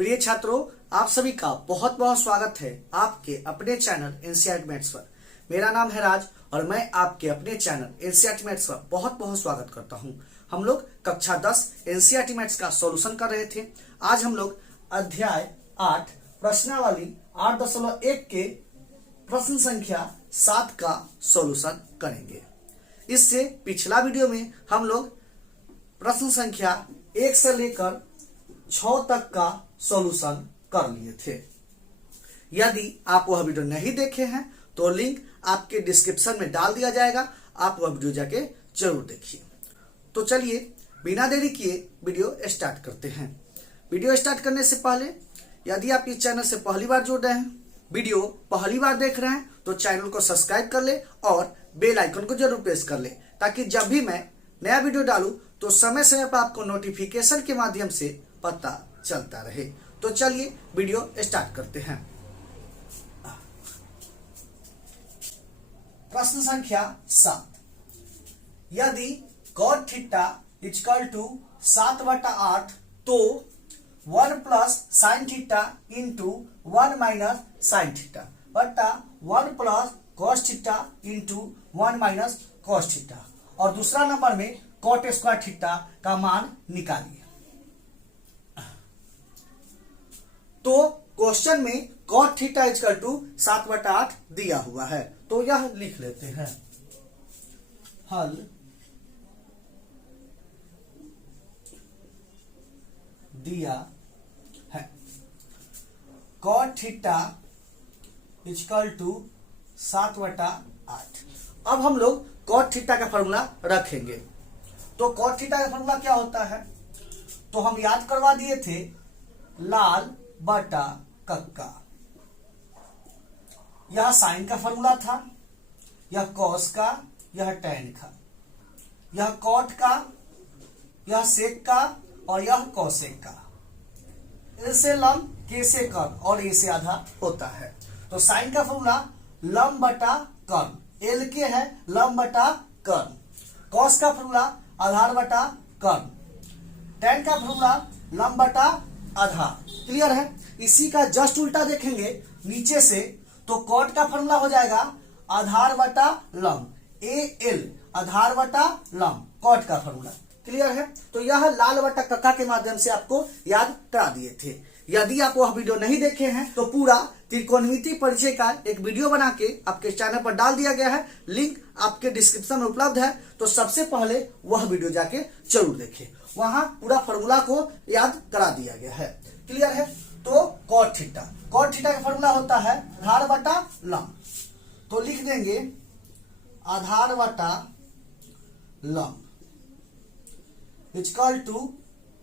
प्रिय छात्रों, आप सभी का बहुत बहुत स्वागत है आपके अपने चैनल एनसीईआरटी मैथ्स पर। मेरा नाम है राज और मैं आपके अपने चैनल एनसीईआरटी मैथ्स पर बहुत बहुत स्वागत करता हूं। हम लोग कक्षा 10 एनसीईआरटी मैथ्स का सॉल्यूशन कर रहे थे। आज हम लोग अध्याय 8 प्रश्नावली 8.1 के प्रश्न संख्या 7 का सॉल्यूशन करेंगे। इससे पिछला वीडियो में हम लोग प्रश्न संख्या 1 से लेकर 6 तक का सॉल्यूशन कर लिए थे। यदि आप वह वीडियो नहीं देखे हैं तो लिंक आपके डिस्क्रिप्शन में डाल दिया जाएगा, आप वह वीडियो जाके जरूर देखिए। तो चलिए बिना देरी किए वीडियो स्टार्ट करते हैं। वीडियो स्टार्ट करने से पहले यदि आप इस चैनल से पहली बार जुड़ रहे हैं, वीडियो पहली बार देख रहे हैं तो चैनल को सब्सक्राइब कर ले और बेल आइकन को जरूर प्रेस कर ले, ताकि जब भी मैं नया वीडियो डालूं तो समय समय पर आपको नोटिफिकेशन के माध्यम से पता चलता रहे। तो चलिए वीडियो स्टार्ट करते हैं। प्रश्न संख्या 7, यदि cot थीटा इक्वल टू 7/8 तो 1 plus sine theta into 1 minus sine theta बटा 1 plus cos theta into 1 minus cos theta, और दूसरा नंबर में कॉट स्क्वायर थीटा का मान निकालिए। तो क्वेश्चन में कॉट थीटा इक्वल टू 7/8 दिया हुआ है, तो यह लिख लेते हैं। हल दिया है। Cot theta equal to 7/8। अब हम लोग कॉट थीटा का फॉर्मूला रखेंगे। तो कॉट थीटा का फॉर्मूला क्या होता है, तो हम याद करवा दिए थे, लाल बटा कक्का। यह साइन का फॉर्मूला था, यह कॉस का, यह टैन का, यह कॉट का, यह सेक का और यह कॉसेक का। एल से लम, के से कर्न और ए से आधा होता है। तो साइन का फॉर्मूला लम बटा कर्न, एल के है लम बटा कर्न। कॉस का फॉर्मूला आधार बटा कर्न। टैन का फॉर्मूला लम बटा आधार। क्लियर है। इसी का जस्ट उल्टा देखेंगे नीचे से, तो कॉट का फॉर्मूला हो जाएगा आधार बटा लम, ए एल आधार बटा लम, कॉट का फॉर्मूला। क्लियर है। तो यह लाल बटा कक्का के माध्यम से आपको याद करा दिए थे। यदि आप वह वीडियो नहीं देखे हैं तो पूरा त्रिकोणमिति परिचय का एक वीडियो बना के आपके चैनल पर डाल दिया गया है, लिंक आपके डिस्क्रिप्शन में उपलब्ध है। तो सबसे पहले वह वीडियो जाके जरूर देखें, वहां पूरा फॉर्मूला को याद करा दिया गया है। क्लियर है। तो कॉट थीटा का फॉर्मूला होता है आधार बटा लम, तो लिख देंगे आधार बटा लम इक्वल टू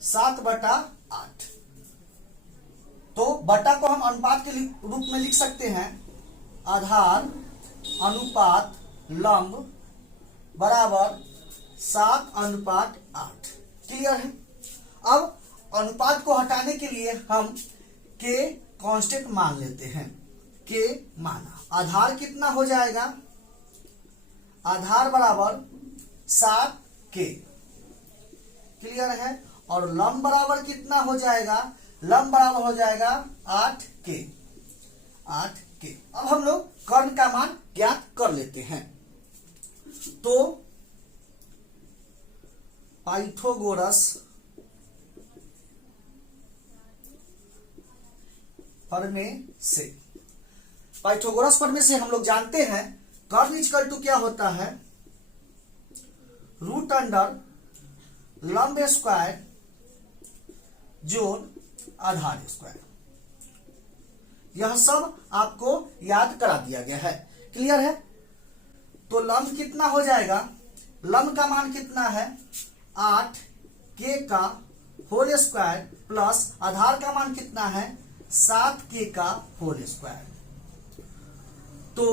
7/8। तो बटा को हम अनुपात के रूप में लिख सकते हैं, आधार अनुपात लंब बराबर 7/8। क्लियर है। अब अनुपात को हटाने के लिए हम के कांस्टेंट मान लेते हैं। के माना, आधार कितना हो जाएगा, आधार बराबर 7 के। क्लियर है। और लंब बराबर कितना हो जाएगा, लंब बराबर हो जाएगा 8 के। अब हम लोग कर्ण का मान ज्ञात कर लेते हैं। तो पाइथागोरस प्रमेय से हम लोग जानते हैं कर्ण इक्वल टू क्या होता है, रूट अंडर लंब स्क्वायर जोड़ आधार स्क्वायर। यह सब आपको याद करा दिया गया है। क्लियर है। तो लंब कितना हो जाएगा, लंब का मान कितना है 8 के का होल स्क्वायर प्लस आधार का मान कितना है 7 के का होल स्क्वायर। तो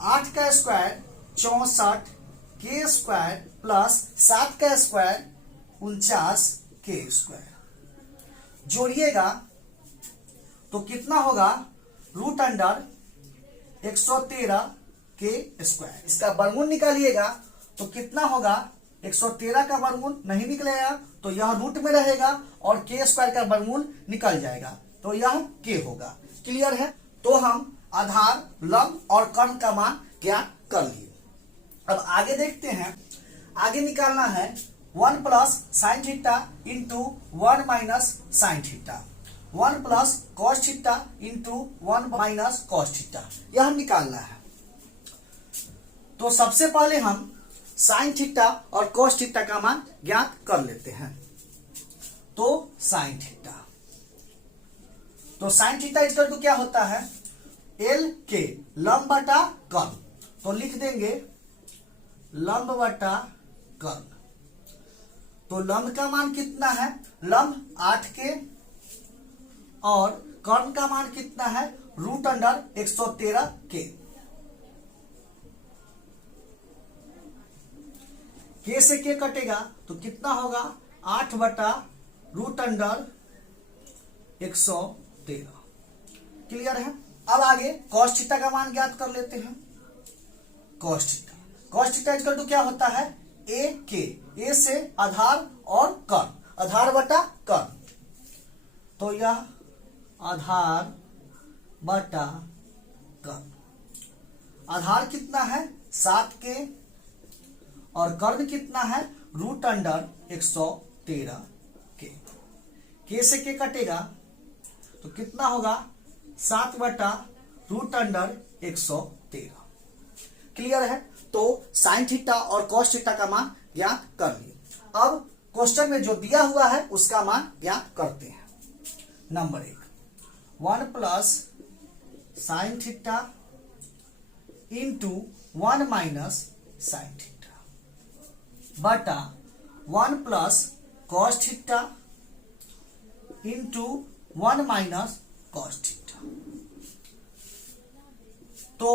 8 का स्क्वायर 64 के स्क्वायर प्लस 7 का स्क्वायर 49 के स्क्वायर। जोड़िएगा तो कितना होगा, रूट अंडर 113 के स्क्वायर। इसका वर्गमूल निकालिएगा तो कितना होगा, 113 का वर्गमूल नहीं निकलेगा तो यह रूट में रहेगा और के स्क्वायर का वर्गमूल निकल जाएगा। तो यह k होगा। क्लियर है? तो हम आधार, लंब और कर्ण का मान ज्ञात कर लिए। अब आगे देखते हैं। आगे निकालना है 1 plus sine theta into 1 minus sine theta, 1 plus cos theta into 1 minus cos theta, यह निकालना है। तो सबसे पहले हम साइन थीटा और कॉस थीटा का मान ज्ञात कर लेते हैं। तो साइन थीटा, तो साइन थीटा इक्वल टू क्या होता है? एल के लंब बटा कर्ण, तो लिख देंगे लंब बटा कर्ण। तो लंब का मान कितना है? लंब 8 के और कर्ण का मान कितना है? रूट अंडर 113 के। के से के कटेगा तो कितना होगा? 8 बटा रूट अंडर 113। क्लियर है? अब आगे कॉस थीटा का मान ज्ञात कर लेते हैं। Cos theta, cos theta equal to क्या होता है? ए के, ए से आधार और कर्ण, आधार बटा कर्ण। तो यह आधार बटा कर्ण, आधार कितना है? 7 के और कर्ण कितना है? रूट अंडर 113 के से के कटेगा तो कितना होगा? 7 बटा रूट अंडर 113। क्लियर है? तो साइन थीटा और कॉस थीटा का मान ज्ञात कर लिए। अब क्वेश्चन में जो दिया हुआ है उसका मान ज्ञात करते हैं। Number 1, 1 plus sine theta into 1 minus sine theta बटा 1 plus cos theta into 1 minus cos theta. तो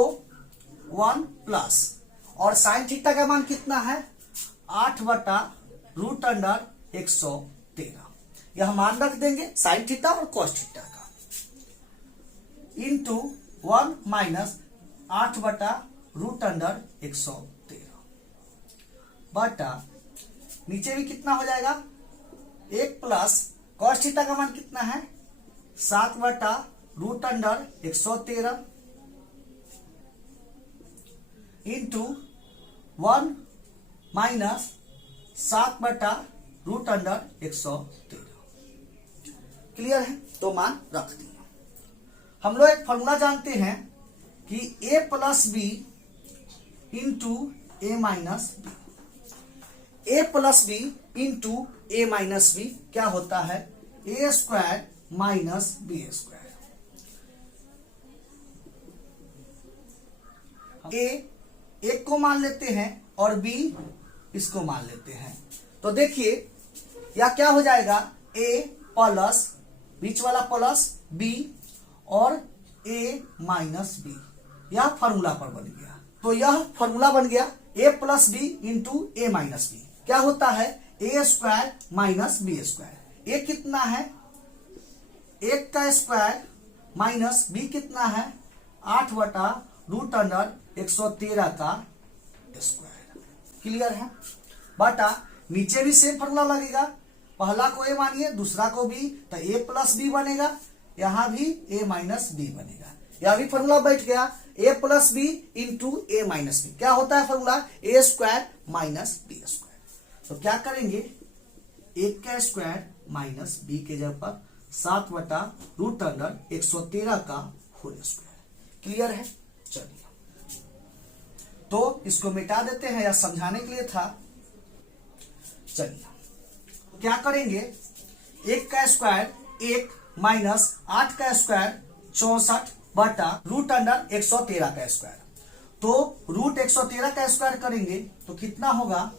1 प्लस और साइन थीटा का मान कितना है? 8 बटा रूट अंडर 113। यह मान रख देंगे साइन थीटा और कॉस थीटा का, इंटू 1 माइनस 8 बटा रूट अंडर 113 बटा नीचे भी कितना हो जाएगा? 1 प्लस कॉस थीटा का मान कितना है? 7 बटा रूट अंडर 113 इंटू 1 माइनस 7 बटा रूट अंडर 113। क्लियर है? तो मान रख दिया। हम लोग एक फॉर्मूला जानते हैं कि a plus B into A minus B, A plus B into A minus B क्या होता है? A square minus B square. A एक को मान लेते हैं और बी इसको मान लेते हैं। तो देखिए यह क्या हो जाएगा? ए प्लस बीच वाला प्लस बी और ए माइनस बी, यह फॉर्मूला पर बन गया। तो यह फॉर्मूला बन गया ए plus B into A minus B क्या होता है? A square minus B square. ए कितना है? 1 का स्क्वायर माइनस बी कितना है? 8 बटा रूट अंडर 113 का स्क्वायर। क्लियर है? बटा नीचे भी सेम फॉर्मूला लगेगा, पहला को ए मानिए दूसरा को बी, तो ए प्लस बी बनेगा, यहां भी ए माइनस बी बनेगा। यह भी फॉर्मूला बैठ गया ए plus B into A minus B क्या होता है फॉर्मूला? ए स्क्वायर माइनस बी स्क्वायर। तो क्या करेंगे? 1 का स्क्वायर माइनस बी के जगह पर 7 बटा रूट अंडर 113 का होल स्क्वायर। क्लियर है? चलिए तो इसको मिटा देते हैं, या समझाने के लिए था। चलिए क्या करेंगे? 1 का स्क्वायर 1 माइनस 8 का स्क्वायर 64 बटा रूट अंडर 113 का स्क्वायर। तो रूट 113 का स्क्वायर करेंगे तो कितना होगा?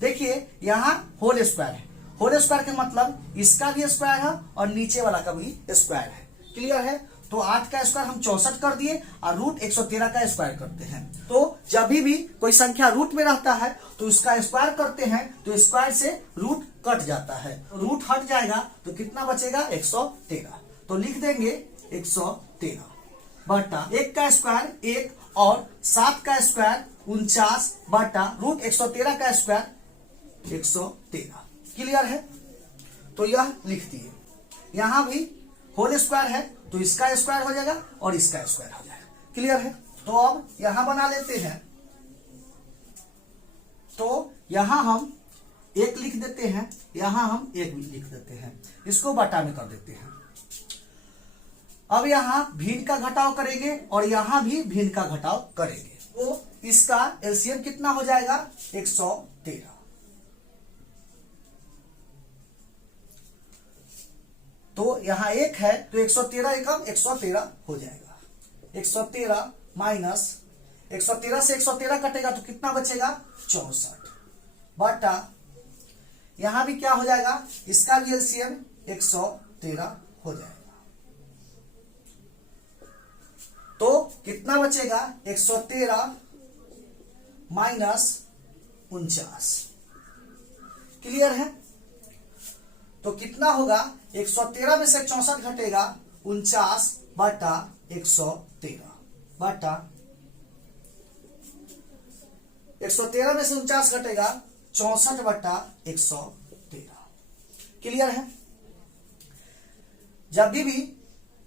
देखिए यहां होल स्क्वायर है, होल स्क्वायर के मतलब इसका भी स्क्वायर है और नीचे वाला का भी स्क्वायर है। क्लियर है? तो 8 का स्क्वायर हम 64 कर दिए और रूट 113 का स्क्वायर करते हैं। तो जब भी कोई संख्या रूट में रहता है तो इसका स्क्वायर करते हैं तो स्क्वायर से रूट कट जाता है, रूट हट जाएगा तो कितना बचेगा? 113। तो लिख देंगे 113 बटा 1 का स्क्वायर 1 और 7 का स्क्वायर 49 बटा रूट 113 का स्क्वायर 113। क्लियर है? तो यह लिख दिए। यहां भी होल स्क्वायर है तो इसका स्क्वायर हो जाएगा और इसका स्क्वायर हो जाएगा। क्लियर है? तो अब यहां बना लेते हैं। तो यहां हम 1 लिख देते हैं, यहां हम 1 लिख देते हैं, इसको बटा में कर देते हैं। अब यहां भिन्न का घटाव करेंगे और यहां भी भिन्न का घटाव करेंगे, तो इसका एलसीएम कितना हो जाएगा? 113। तो यहां 1 है तो 113 एकम 113 हो जाएगा। 113 माइनस 113 से 113 कटेगा तो कितना बचेगा? 64 बटा यहां भी क्या हो जाएगा? इसका भी एलसीएम 113 हो जाएगा। तो कितना बचेगा? 113 माइनस 49। क्लियर है? तो कितना होगा? 113 में से 64 घटेगा 49 बटा 113 बटा 113 में से 49 घटेगा 64 बटा 113। क्लियर है? जब भी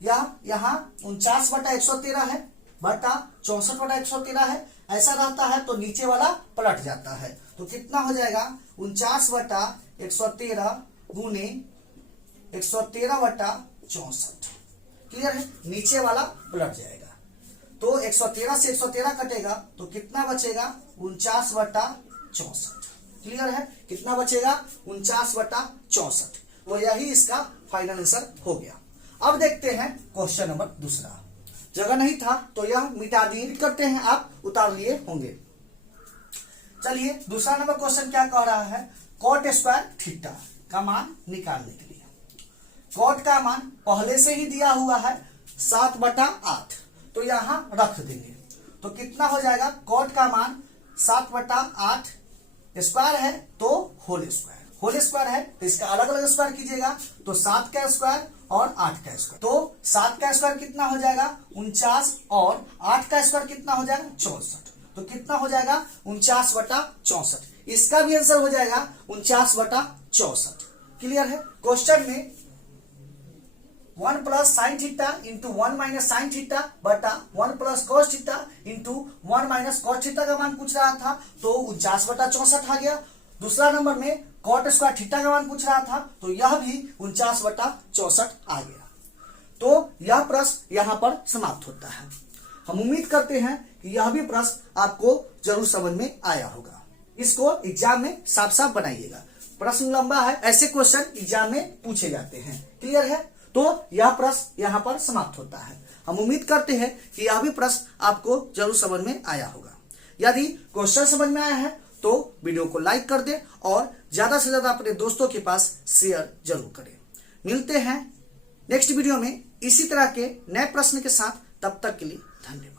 यहां 49 बटा 113 है बटा 64 बटा 113 है, ऐसा रहता है तो नीचे वाला पलट जाता है। तो कितना हो जाएगा? 49 बटा 113 गुने 113 बटा 64। क्लियर है? नीचे वाला पलट जाएगा। तो 113 से 113 कटेगा तो कितना बचेगा? 49 बटा 64। क्लियर है? कितना बचेगा? 49 बटा 64। तो यही इसका फाइनल आंसर हो गया। अब देखते हैं क्वेश्चन नंबर दूसरा। जगह नहीं था तो यह मिटा दिए करते हैं, आप उतार लिए होंगे। चलिए दूसरा नंबर क्वेश्चन क्या कह रहा है? कॉट स्क्वायर थीटा का मान निकालने के लिए। कॉट का मान पहले से ही दिया हुआ है 7/8, तो यहां रख देंगे। तो कितना हो जाएगा? कॉट का मान 7/8 स्क्वायर है तो होल स्क्वायर, होल स्क्वायर है तो इसका अलग अलग स्क्वायर कीजिएगा। तो 7 का स्क्वायर और 8 का स्क्वायर, तो 7 का स्क्वायर कितना हो जाएगा? 49 और 8 का स्क्वायर कितना हो जाएगा? 64। तो कितना हो जाएगा? 49 बटा 64। इसका भी आंसर हो जाएगा 49 बटा 64। क्लियर है? क्वेश्चन में 1 plus sine theta into 1 minus sine theta बटा 1 plus cos theta into 1 minus cos theta का मान पूछ रहा था, तो 49 बटा 64 आ गया। दूसरा नंबर में कॉट स्क्वायर थीटा का मान पूछ रहा था, तो यह भी 49 बटा 64 आ गया। तो यह प्रश्न यहां पर समाप्त होता है। हम उम्मीद करते हैं कि यह भी प्रश्न आपको जरूर समझ में आया होगा। इसको एग्जाम में साफ साफ बनाइएगा। प्रश्न लंबा है, ऐसे क्वेश्चन एग्जाम में पूछे जाते हैं। क्लियर है? तो यह प्रश्न यहां पर समाप्त होता है। हम उम्मीद करते हैं कि यह भी प्रश्न आपको जरूर समझ में आया होगा। यदि क्वेश्चन समझ में आया है तो वीडियो को लाइक कर दें और ज्यादा से ज्यादा अपने दोस्तों के पास शेयर जरूर करें। मिलते हैं नेक्स्ट वीडियो में इसी तरह के नए प्रश्न के साथ। तब तक के लिए धन्यवाद।